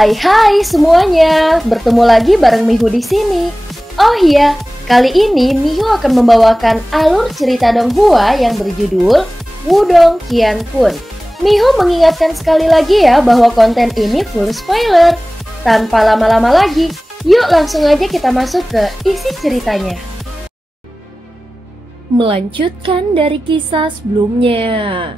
Hai semuanya, bertemu lagi bareng Mihu di sini. Oh iya, kali ini Mihu akan membawakan alur cerita Donghua yang berjudul Wudong Qiankun. Mihu mengingatkan sekali lagi ya bahwa konten ini full spoiler. Tanpa lama-lama lagi, yuk langsung aja kita masuk ke isi ceritanya. Melanjutkan dari kisah sebelumnya.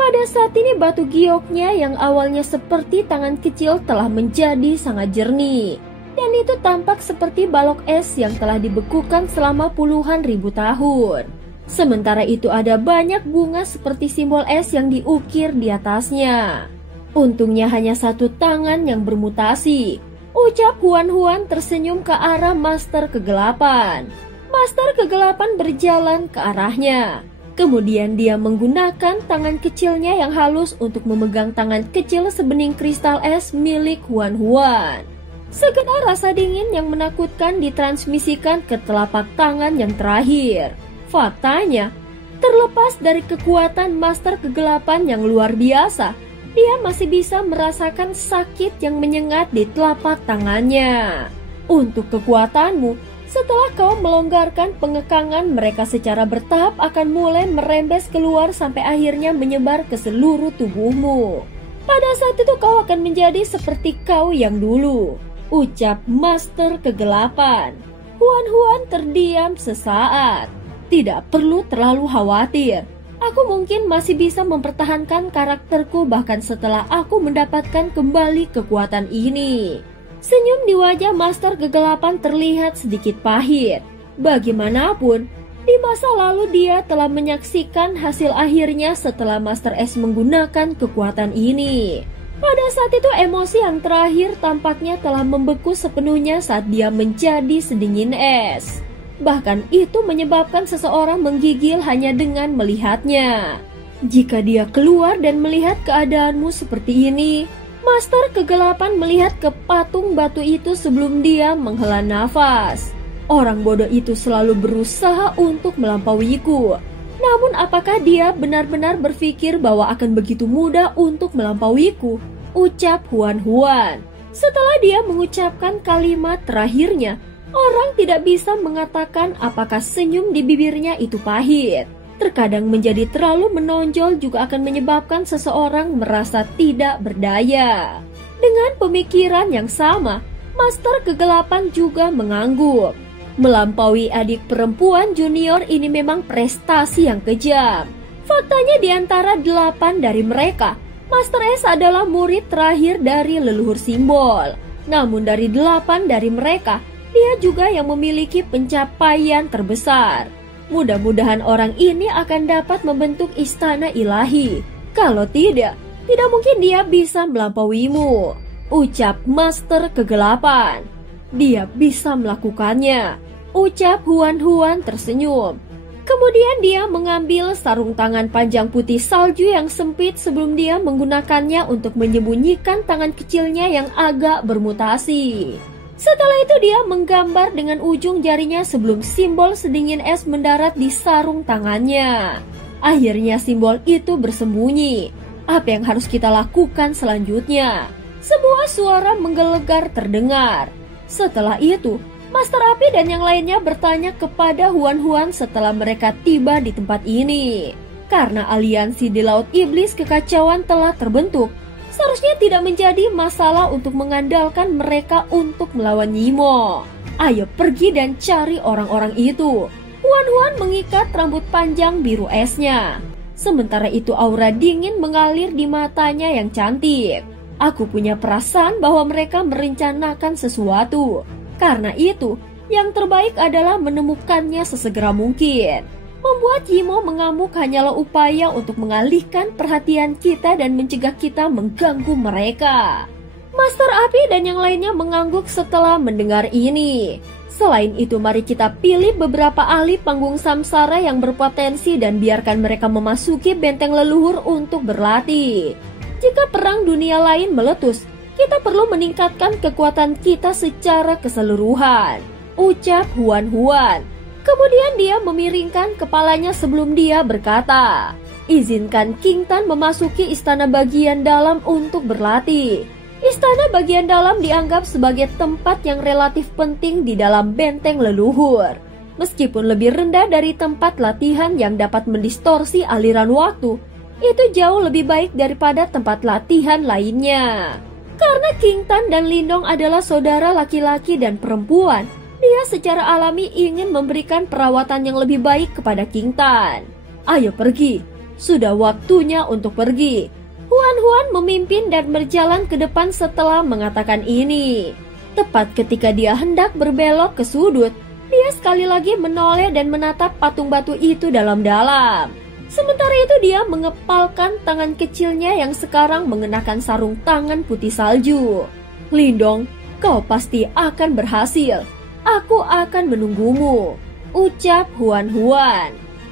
Pada saat ini batu gioknya yang awalnya seperti tangan kecil telah menjadi sangat jernih. Dan itu tampak seperti balok es yang telah dibekukan selama puluhan ribu tahun. Sementara itu ada banyak bunga seperti simbol es yang diukir di atasnya. Untungnya hanya satu tangan yang bermutasi. Ucap Huan-Huan tersenyum ke arah Master Kegelapan. Master Kegelapan berjalan ke arahnya. Kemudian dia menggunakan tangan kecilnya yang halus untuk memegang tangan kecil sebening kristal es milik Huan-Huan. Sekedar rasa dingin yang menakutkan ditransmisikan ke telapak tangan yang terakhir. Faktanya, terlepas dari kekuatan Master Kegelapan yang luar biasa, dia masih bisa merasakan sakit yang menyengat di telapak tangannya. Untuk kekuatanmu, setelah kau melonggarkan pengekangan, mereka secara bertahap akan mulai merembes keluar sampai akhirnya menyebar ke seluruh tubuhmu. Pada saat itu kau akan menjadi seperti kau yang dulu, ucap Master Kegelapan. Huan-Huan terdiam sesaat. Tidak perlu terlalu khawatir. Aku mungkin masih bisa mempertahankan karakterku bahkan setelah aku mendapatkan kembali kekuatan ini. Senyum di wajah Master Kegelapan terlihat sedikit pahit. Bagaimanapun, di masa lalu dia telah menyaksikan hasil akhirnya setelah Master S menggunakan kekuatan ini. Pada saat itu emosi yang terakhir tampaknya telah membeku sepenuhnya saat dia menjadi sedingin es. Bahkan itu menyebabkan seseorang menggigil hanya dengan melihatnya. Jika dia keluar dan melihat keadaanmu seperti ini, Master Kegelapan melihat ke patung batu itu sebelum dia menghela nafas. Orang bodoh itu selalu berusaha untuk melampauiku. Namun apakah dia benar-benar berpikir bahwa akan begitu mudah untuk melampauiku? Ucap Huan-Huan. Setelah dia mengucapkan kalimat terakhirnya, orang tidak bisa mengatakan apakah senyum di bibirnya itu pahit. Terkadang menjadi terlalu menonjol juga akan menyebabkan seseorang merasa tidak berdaya. Dengan pemikiran yang sama, Master Kegelapan juga mengangguk. Melampaui adik perempuan junior ini memang prestasi yang kejam. Faktanya di antara 8 dari mereka, Master S adalah murid terakhir dari leluhur simbol. Namun dari 8 dari mereka, dia juga yang memiliki pencapaian terbesar. Mudah-mudahan orang ini akan dapat membentuk istana ilahi. Kalau tidak, tidak mungkin dia bisa melampauimu, ucap Master Kegelapan. Dia bisa melakukannya, ucap Huan-Huan tersenyum. Kemudian dia mengambil sarung tangan panjang putih salju yang sempit sebelum dia menggunakannya untuk menyembunyikan tangan kecilnya yang agak bermutasi. Setelah itu dia menggambar dengan ujung jarinya sebelum simbol sedingin es mendarat di sarung tangannya. Akhirnya simbol itu bersembunyi. Apa yang harus kita lakukan selanjutnya? Sebuah suara menggelegar terdengar. Setelah itu, Master Api dan yang lainnya bertanya kepada Huan-Huan setelah mereka tiba di tempat ini. Karena aliansi di Laut Iblis kekacauan telah terbentuk, seharusnya tidak menjadi masalah untuk mengandalkan mereka untuk melawan Yimo. Ayo pergi dan cari orang-orang itu. Huan-Huan mengikat rambut panjang biru esnya. Sementara itu aura dingin mengalir di matanya yang cantik. Aku punya perasaan bahwa mereka merencanakan sesuatu. Karena itu, yang terbaik adalah menemukannya sesegera mungkin. Membuat Yimo mengamuk hanyalah upaya untuk mengalihkan perhatian kita dan mencegah kita mengganggu mereka. Master Api dan yang lainnya mengangguk setelah mendengar ini. Selain itu, mari kita pilih beberapa ahli panggung samsara yang berpotensi dan biarkan mereka memasuki benteng leluhur untuk berlatih. Jika perang dunia lain meletus, kita perlu meningkatkan kekuatan kita secara keseluruhan, ucap Huan-Huan. Kemudian dia memiringkan kepalanya sebelum dia berkata, izinkan King Tan memasuki istana bagian dalam untuk berlatih. Istana bagian dalam dianggap sebagai tempat yang relatif penting di dalam benteng leluhur. Meskipun lebih rendah dari tempat latihan yang dapat mendistorsi aliran waktu, itu jauh lebih baik daripada tempat latihan lainnya. Karena King Tan dan Lindong adalah saudara laki-laki dan perempuan, dia secara alami ingin memberikan perawatan yang lebih baik kepada King Tan. Ayo pergi, sudah waktunya untuk pergi. Huan memimpin dan berjalan ke depan setelah mengatakan ini. Tepat ketika dia hendak berbelok ke sudut, dia sekali lagi menoleh dan menatap patung batu itu dalam-dalam. Sementara itu dia mengepalkan tangan kecilnya yang sekarang mengenakan sarung tangan putih salju. Lindong, kau pasti akan berhasil. Aku akan menunggumu, ucap Huan.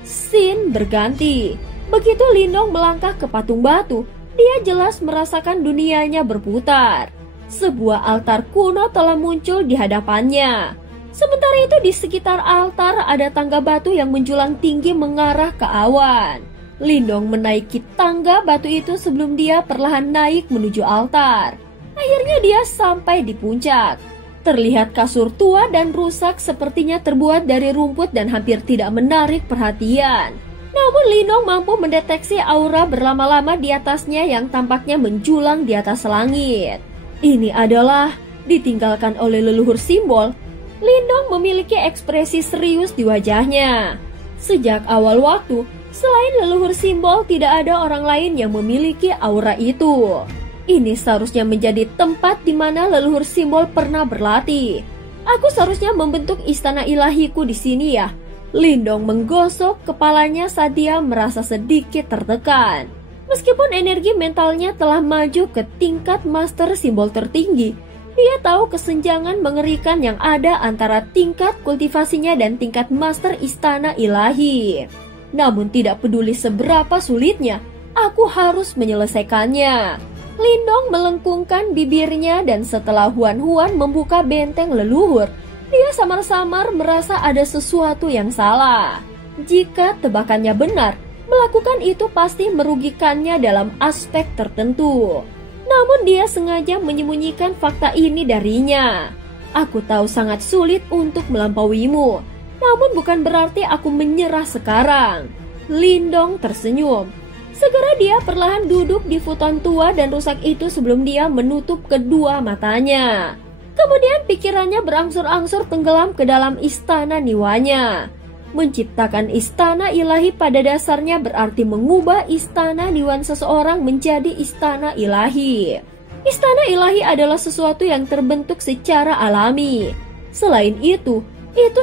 Scene berganti. Begitu Lindong melangkah ke patung batu, dia jelas merasakan dunianya berputar. Sebuah altar kuno telah muncul di hadapannya. Sementara itu di sekitar altar ada tangga batu yang menjulang tinggi mengarah ke awan. Lindong menaiki tangga batu itu sebelum dia perlahan naik menuju altar. Akhirnya dia sampai di puncak. Terlihat kasur tua dan rusak, sepertinya terbuat dari rumput dan hampir tidak menarik perhatian. Namun Lindong mampu mendeteksi aura berlama-lama di atasnya yang tampaknya menjulang di atas langit. Ini adalah ditinggalkan oleh leluhur simbol. Lindong memiliki ekspresi serius di wajahnya. Sejak awal waktu, selain leluhur simbol tidak ada orang lain yang memiliki aura itu. Ini seharusnya menjadi tempat di mana leluhur simbol pernah berlatih. Aku seharusnya membentuk istana ilahiku di sini ya. Lindong menggosok kepalanya saat dia merasa sedikit tertekan. Meskipun energi mentalnya telah maju ke tingkat master simbol tertinggi, dia tahu kesenjangan mengerikan yang ada antara tingkat kultivasinya dan tingkat master istana ilahi. Namun tidak peduli seberapa sulitnya, aku harus menyelesaikannya. Lindong melengkungkan bibirnya dan setelah Huan membuka benteng leluhur, dia samar-samar merasa ada sesuatu yang salah. Jika tebakannya benar, melakukan itu pasti merugikannya dalam aspek tertentu. Namun dia sengaja menyembunyikan fakta ini darinya. Aku tahu sangat sulit untuk melampauimu, namun bukan berarti aku menyerah sekarang. Lindong tersenyum. Segera dia perlahan duduk di futon tua dan rusak itu sebelum dia menutup kedua matanya. Kemudian pikirannya berangsur-angsur tenggelam ke dalam istana niwanya. Menciptakan istana ilahi pada dasarnya berarti mengubah istana niwan seseorang menjadi istana ilahi. Istana ilahi adalah sesuatu yang terbentuk secara alami. Selain itu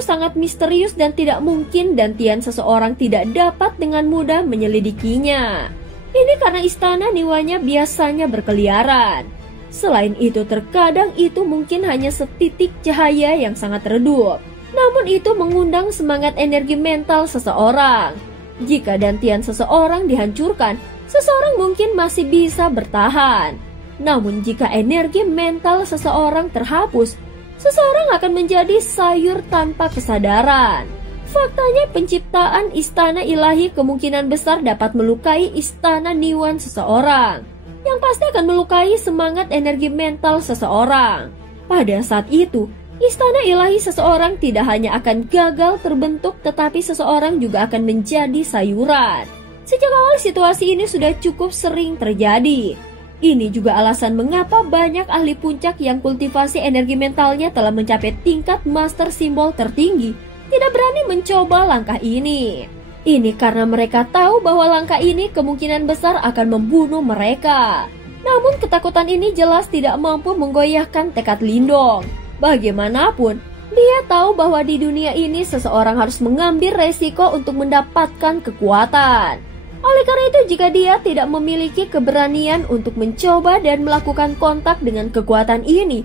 sangat misterius dan tidak mungkin dantian seseorang tidak dapat dengan mudah menyelidikinya. Ini karena istana niwanya biasanya berkeliaran. Selain itu terkadang itu mungkin hanya setitik cahaya yang sangat redup. Namun itu mengundang semangat energi mental seseorang. Jika dantian seseorang dihancurkan, seseorang mungkin masih bisa bertahan. Namun jika energi mental seseorang terhapus, seseorang akan menjadi sayur tanpa kesadaran. Faktanya penciptaan istana ilahi kemungkinan besar dapat melukai istana niwan seseorang, yang pasti akan melukai semangat energi mental seseorang. Pada saat itu, istana ilahi seseorang tidak hanya akan gagal terbentuk, tetapi seseorang juga akan menjadi sayuran. Sejak awal situasi ini sudah cukup sering terjadi. Ini juga alasan mengapa banyak ahli puncak yang kultivasi energi mentalnya telah mencapai tingkat master simbol tertinggi tidak berani mencoba langkah ini. Ini karena mereka tahu bahwa langkah ini kemungkinan besar akan membunuh mereka. Namun ketakutan ini jelas tidak mampu menggoyahkan tekad Lindong. Bagaimanapun, dia tahu bahwa di dunia ini seseorang harus mengambil resiko untuk mendapatkan kekuatan. Oleh karena itu, jika dia tidak memiliki keberanian untuk mencoba dan melakukan kontak dengan kekuatan ini,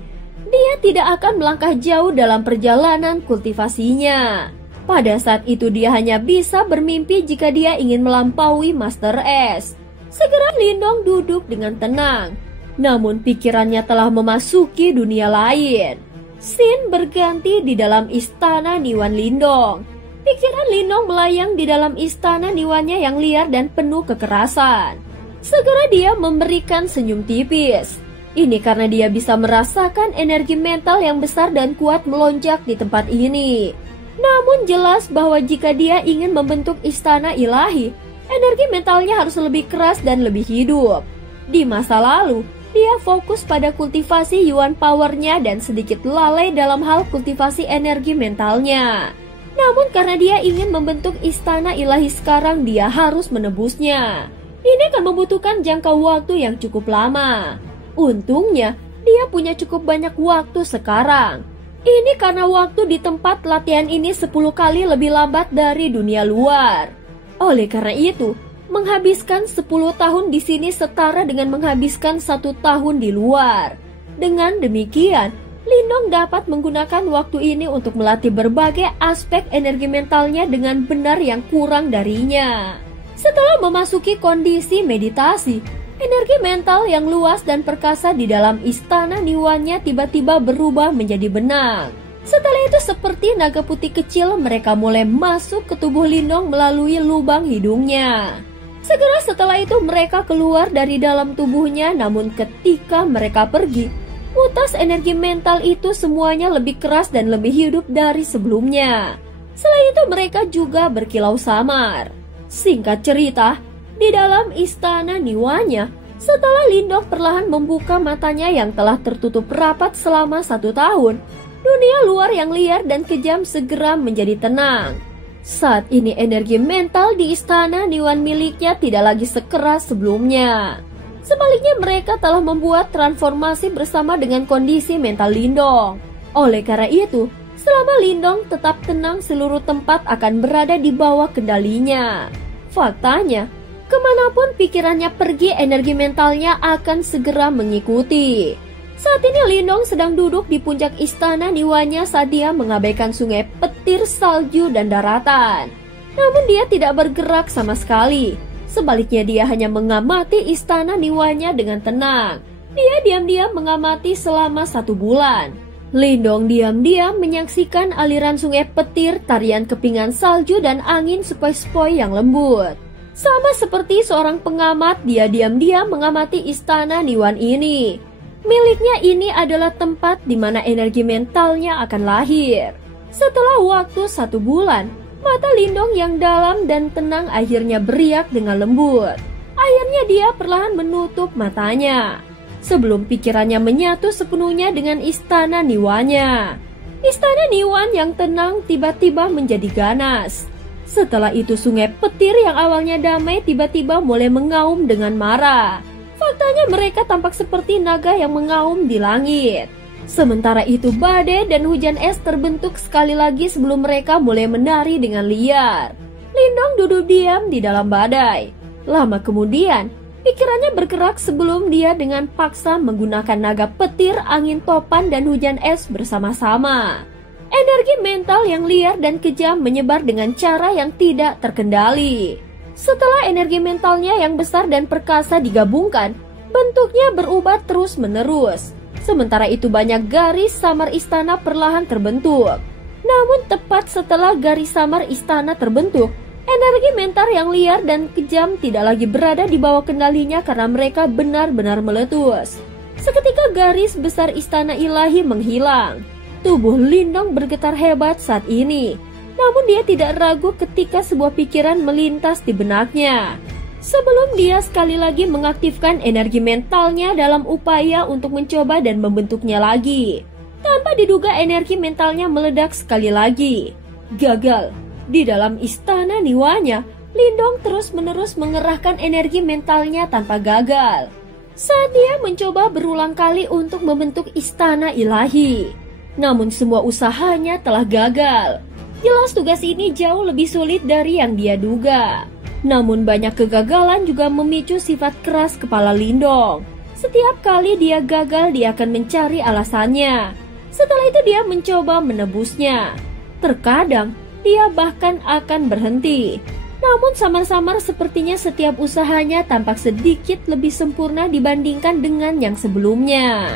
dia tidak akan melangkah jauh dalam perjalanan kultivasinya. Pada saat itu dia hanya bisa bermimpi jika dia ingin melampaui Master S. Segera Lindong duduk dengan tenang. Namun pikirannya telah memasuki dunia lain. Scene berganti di dalam istana Niwan Lindong. Pikiran Lindong melayang di dalam istana niwannya yang liar dan penuh kekerasan. Segera dia memberikan senyum tipis. Ini karena dia bisa merasakan energi mental yang besar dan kuat melonjak di tempat ini. Namun jelas bahwa jika dia ingin membentuk istana ilahi, energi mentalnya harus lebih keras dan lebih hidup. Di masa lalu, dia fokus pada kultivasi Yuan powernya dan sedikit lalai dalam hal kultivasi energi mentalnya. Namun karena dia ingin membentuk istana ilahi sekarang, dia harus menebusnya. Ini akan membutuhkan jangka waktu yang cukup lama. Untungnya, dia punya cukup banyak waktu sekarang. Ini karena waktu di tempat latihan ini 10 kali lebih lambat dari dunia luar. Oleh karena itu, menghabiskan 10 tahun di sini setara dengan menghabiskan 1 tahun di luar. Dengan demikian, Lindong dapat menggunakan waktu ini untuk melatih berbagai aspek energi mentalnya dengan benar yang kurang darinya. Setelah memasuki kondisi meditasi, energi mental yang luas dan perkasa di dalam istana Niwannya tiba-tiba berubah menjadi benang. Setelah itu seperti naga putih kecil, mereka mulai masuk ke tubuh Lindong melalui lubang hidungnya. Segera setelah itu mereka keluar dari dalam tubuhnya, namun ketika mereka pergi, utas energi mental itu semuanya lebih keras dan lebih hidup dari sebelumnya. Selain itu mereka juga berkilau samar. Singkat cerita, di dalam istana Niwanya, setelah Lindong perlahan membuka matanya yang telah tertutup rapat selama 1 tahun, dunia luar yang liar dan kejam segera menjadi tenang. Saat ini energi mental di istana Niwan miliknya tidak lagi sekeras sebelumnya. Sebaliknya mereka telah membuat transformasi bersama dengan kondisi mental Lindong. Oleh karena itu, selama Lindong tetap tenang, seluruh tempat akan berada di bawah kendalinya. Faktanya, kemanapun pikirannya pergi, energi mentalnya akan segera mengikuti. Saat ini Lindong sedang duduk di puncak istana Niwanya saat dia mengabaikan sungai, petir, salju, dan daratan. Namun dia tidak bergerak sama sekali. Sebaliknya dia hanya mengamati istana Niwanya dengan tenang. Dia diam-diam mengamati selama 1 bulan. Lindong diam-diam menyaksikan aliran sungai petir, tarian kepingan salju, dan angin sepoi-sepoi yang lembut. Sama seperti seorang pengamat, dia diam-diam mengamati istana Niwan ini. Miliknya ini adalah tempat di mana energi mentalnya akan lahir. Setelah waktu 1 bulan, mata Lindong yang dalam dan tenang akhirnya beriak dengan lembut. Akhirnya dia perlahan menutup matanya sebelum pikirannya menyatu sepenuhnya dengan istana Niwanya. Istana Niwan yang tenang tiba-tiba menjadi ganas. Setelah itu sungai petir yang awalnya damai tiba-tiba mulai mengaum dengan marah. Faktanya mereka tampak seperti naga yang mengaum di langit. Sementara itu badai dan hujan es terbentuk sekali lagi sebelum mereka mulai menari dengan liar. Lindong duduk diam di dalam badai. Lama kemudian, pikirannya bergerak sebelum dia dengan paksa menggunakan naga petir, angin topan, dan hujan es bersama-sama. Energi mental yang liar dan kejam menyebar dengan cara yang tidak terkendali. Setelah energi mentalnya yang besar dan perkasa digabungkan, bentuknya berubah terus-menerus. Sementara itu banyak garis samar istana perlahan terbentuk. Namun tepat setelah garis samar istana terbentuk, energi mental yang liar dan kejam tidak lagi berada di bawah kendalinya karena mereka benar-benar meletus. Seketika garis besar istana ilahi menghilang. Tubuh Lindong bergetar hebat saat ini. Namun dia tidak ragu ketika sebuah pikiran melintas di benaknya. Sebelum dia sekali lagi mengaktifkan energi mentalnya dalam upaya untuk mencoba dan membentuknya lagi. Tanpa diduga energi mentalnya meledak sekali lagi. Gagal. Di dalam istana Niwanya, Lindong terus-menerus mengerahkan energi mentalnya tanpa gagal. Saat dia mencoba berulang kali untuk membentuk istana ilahi. Namun semua usahanya telah gagal. Jelas tugas ini jauh lebih sulit dari yang dia duga. Namun banyak kegagalan juga memicu sifat keras kepala Lindong. Setiap kali dia gagal, dia akan mencari alasannya. Setelah itu dia mencoba menebusnya. Terkadang, dia bahkan akan berhenti. Namun samar-samar sepertinya setiap usahanya tampak sedikit lebih sempurna dibandingkan dengan yang sebelumnya.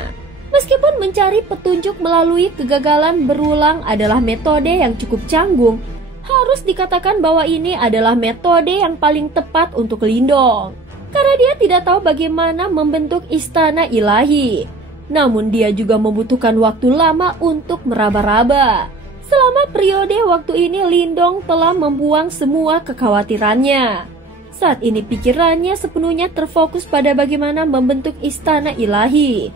Meskipun mencari petunjuk melalui kegagalan berulang adalah metode yang cukup canggung, harus dikatakan bahwa ini adalah metode yang paling tepat untuk Lindong. karena dia tidak tahu bagaimana membentuk istana ilahi. Namun dia juga membutuhkan waktu lama untuk meraba-raba. Selama periode waktu ini Lindong telah membuang semua kekhawatirannya. Saat ini pikirannya sepenuhnya terfokus pada bagaimana membentuk istana ilahi.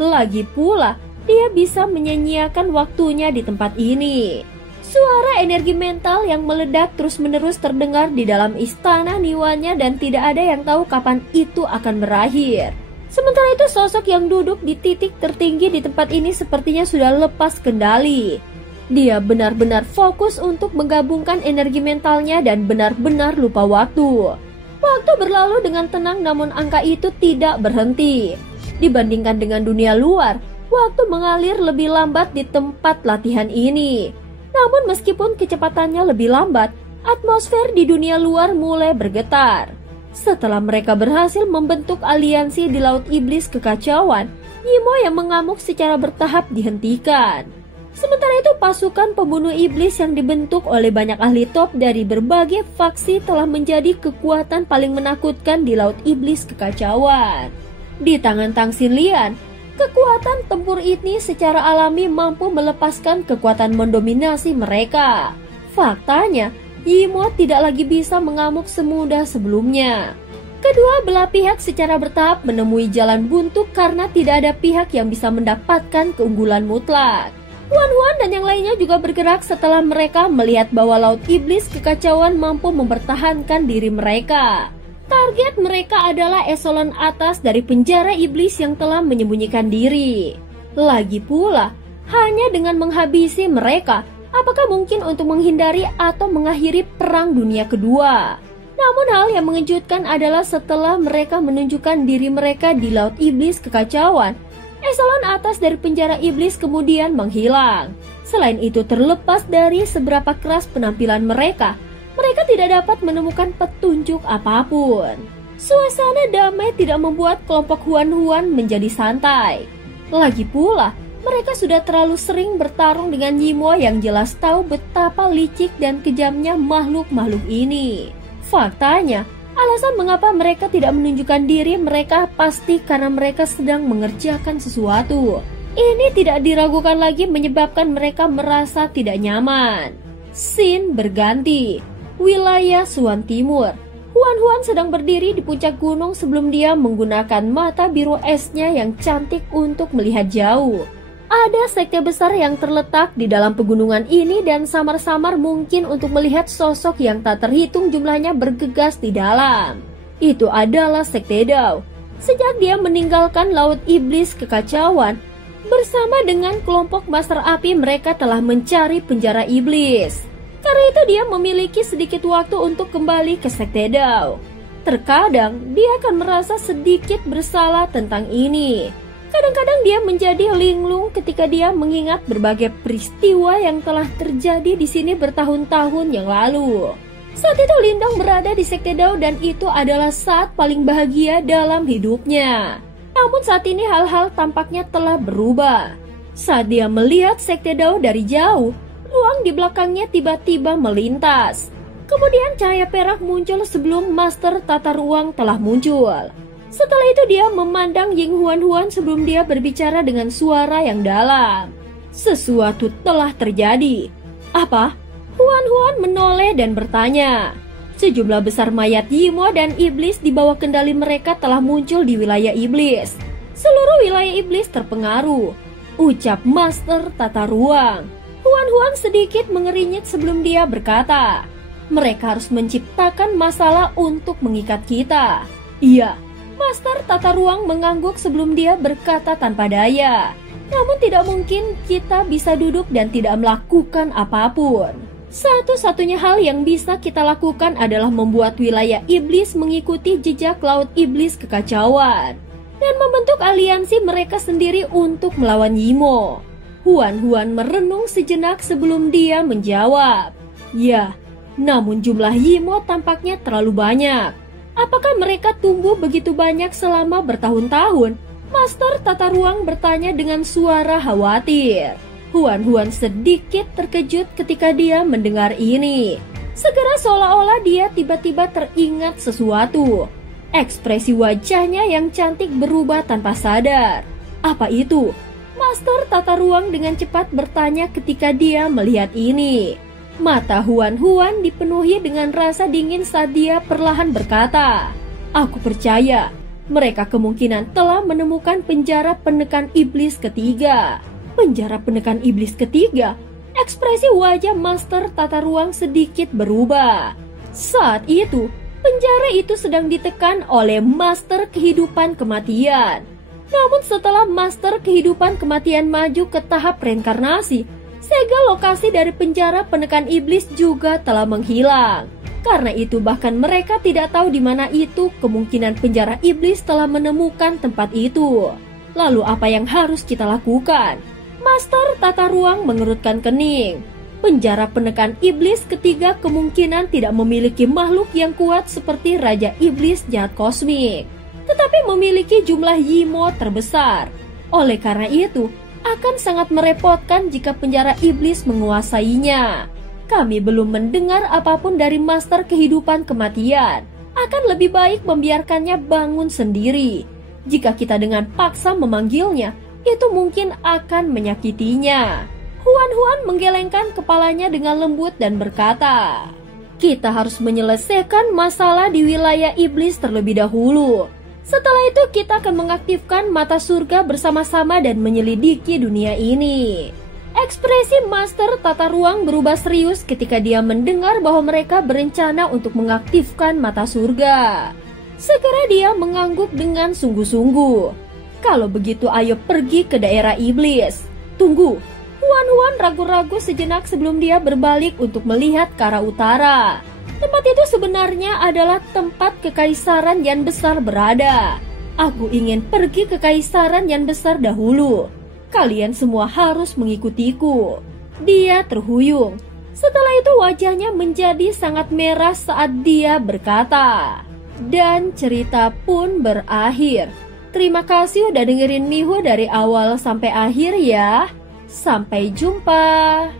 Lagi pula, dia bisa menyia-nyiakan waktunya di tempat ini. Suara energi mental yang meledak terus-menerus terdengar di dalam istana Niwanya dan tidak ada yang tahu kapan itu akan berakhir. Sementara itu sosok yang duduk di titik tertinggi di tempat ini sepertinya sudah lepas kendali. Dia benar-benar fokus untuk menggabungkan energi mentalnya dan benar-benar lupa waktu. Waktu berlalu dengan tenang namun angka itu tidak berhenti. Dibandingkan dengan dunia luar, waktu mengalir lebih lambat di tempat latihan ini. Namun meskipun kecepatannya lebih lambat, atmosfer di dunia luar mulai bergetar. Setelah mereka berhasil membentuk aliansi di Laut Iblis Kekacauan, Yimo yang mengamuk secara bertahap dihentikan. Sementara itu pasukan pembunuh iblis yang dibentuk oleh banyak ahli top dari berbagai faksi telah menjadi kekuatan paling menakutkan di Laut Iblis Kekacauan. Di tangan Tang Xinlian, kekuatan tempur ini secara alami mampu melepaskan kekuatan mendominasi mereka. Faktanya, Yimo tidak lagi bisa mengamuk semudah sebelumnya. Kedua belah pihak secara bertahap menemui jalan buntu karena tidak ada pihak yang bisa mendapatkan keunggulan mutlak. Huan dan yang lainnya juga bergerak setelah mereka melihat bahwa Laut Iblis Kekacauan mampu mempertahankan diri mereka. Target mereka adalah eselon atas dari penjara iblis yang telah menyembunyikan diri. Lagi pula, hanya dengan menghabisi mereka, apakah mungkin untuk menghindari atau mengakhiri Perang Dunia Kedua? Namun hal yang mengejutkan adalah setelah mereka menunjukkan diri mereka di Laut Iblis Kekacauan, eselon atas dari penjara iblis kemudian menghilang. Selain itu, terlepas dari seberapa keras penampilan mereka, mereka tidak dapat menemukan petunjuk apapun. Suasana damai tidak membuat kelompok Huan menjadi santai. Lagi pula, mereka sudah terlalu sering bertarung dengan Yimo yang jelas tahu betapa licik dan kejamnya makhluk-makhluk ini. Faktanya, alasan mengapa mereka tidak menunjukkan diri mereka pasti karena mereka sedang mengerjakan sesuatu. Ini tidak diragukan lagi menyebabkan mereka merasa tidak nyaman. Scene berganti. Wilayah Suan Timur. Huan sedang berdiri di puncak gunung sebelum dia menggunakan mata biru esnya yang cantik untuk melihat jauh. Ada sekte besar yang terletak di dalam pegunungan ini dan samar-samar mungkin untuk melihat sosok yang tak terhitung jumlahnya bergegas di dalam. Itu adalah sekte Dao. Sejak dia meninggalkan Laut Iblis Kekacauan, bersama dengan kelompok Master Api mereka telah mencari penjara iblis. Karena itu dia memiliki sedikit waktu untuk kembali ke sekte Dao. Terkadang dia akan merasa sedikit bersalah tentang ini. Kadang-kadang dia menjadi linglung ketika dia mengingat berbagai peristiwa yang telah terjadi di sini bertahun-tahun yang lalu. Saat itu Lindong berada di sekte Dao dan itu adalah saat paling bahagia dalam hidupnya. Namun saat ini hal-hal tampaknya telah berubah. Saat dia melihat sekte Dao dari jauh, ruang di belakangnya tiba-tiba melintas. Kemudian cahaya perak muncul sebelum Master Tata Ruang telah muncul. Setelah itu dia memandang Ying Huan sebelum dia berbicara dengan suara yang dalam. Sesuatu telah terjadi. Apa? Huan menoleh dan bertanya. Sejumlah besar mayat Yimo dan iblis di bawah kendali mereka telah muncul di wilayah iblis. Seluruh wilayah iblis terpengaruh. Ucap Master Tata Ruang. Huan sedikit mengerinyit sebelum dia berkata, mereka harus menciptakan masalah untuk mengikat kita. Iya. Master Tata Ruang mengangguk sebelum dia berkata tanpa daya. Namun tidak mungkin kita bisa duduk dan tidak melakukan apapun. Satu-satunya hal yang bisa kita lakukan adalah membuat wilayah iblis mengikuti jejak Laut Iblis Kekacauan dan membentuk aliansi mereka sendiri untuk melawan Yimo. Huan merenung sejenak sebelum dia menjawab. Ya, namun jumlah Yimo tampaknya terlalu banyak. Apakah mereka tumbuh begitu banyak selama bertahun-tahun? Master Tata Ruang bertanya dengan suara khawatir. Huan sedikit terkejut ketika dia mendengar ini. Segera seolah-olah dia tiba-tiba teringat sesuatu. Ekspresi wajahnya yang cantik berubah tanpa sadar. Apa itu? Master tata ruang dengan cepat bertanya ketika dia melihat ini. Mata Huan dipenuhi dengan rasa dingin saat dia perlahan berkata, "Aku percaya mereka kemungkinan telah menemukan penjara penekan iblis ketiga." Penjara penekan iblis ketiga? Ekspresi wajah Master tata ruang sedikit berubah. Saat itu, penjara itu sedang ditekan oleh Master kehidupan kematian. Namun setelah Master kehidupan kematian maju ke tahap reinkarnasi, segel lokasi dari penjara penekan iblis juga telah menghilang. Karena itu bahkan mereka tidak tahu di mana itu kemungkinan penjara iblis telah menemukan tempat itu. Lalu apa yang harus kita lakukan? Master tata ruang mengerutkan kening. Penjara penekan iblis ketiga kemungkinan tidak memiliki makhluk yang kuat seperti Raja Iblis Jahat Kosmik, tetapi memiliki jumlah Yimo terbesar. Oleh karena itu, akan sangat merepotkan jika penjara iblis menguasainya. Kami belum mendengar apapun dari Master kehidupan kematian. Akan lebih baik membiarkannya bangun sendiri. Jika kita dengan paksa memanggilnya, itu mungkin akan menyakitinya. Huan menggelengkan kepalanya dengan lembut dan berkata, "Kita harus menyelesaikan masalah di wilayah iblis terlebih dahulu. Setelah itu kita akan mengaktifkan mata surga bersama-sama dan menyelidiki dunia ini." Ekspresi Master tata ruang berubah serius ketika dia mendengar bahwa mereka berencana untuk mengaktifkan mata surga. Segera dia mengangguk dengan sungguh-sungguh. "Kalau begitu ayo pergi ke daerah iblis." "Tunggu." Huan ragu-ragu sejenak sebelum dia berbalik untuk melihat ke arah utara. Tempat itu sebenarnya adalah tempat kekaisaran Yan Besar berada. "Aku ingin pergi ke kekaisaran Yan Besar dahulu. Kalian semua harus mengikutiku." Dia terhuyung. Setelah itu wajahnya menjadi sangat merah saat dia berkata. Dan cerita pun berakhir. Terima kasih udah dengerin Miho dari awal sampai akhir ya. Sampai jumpa.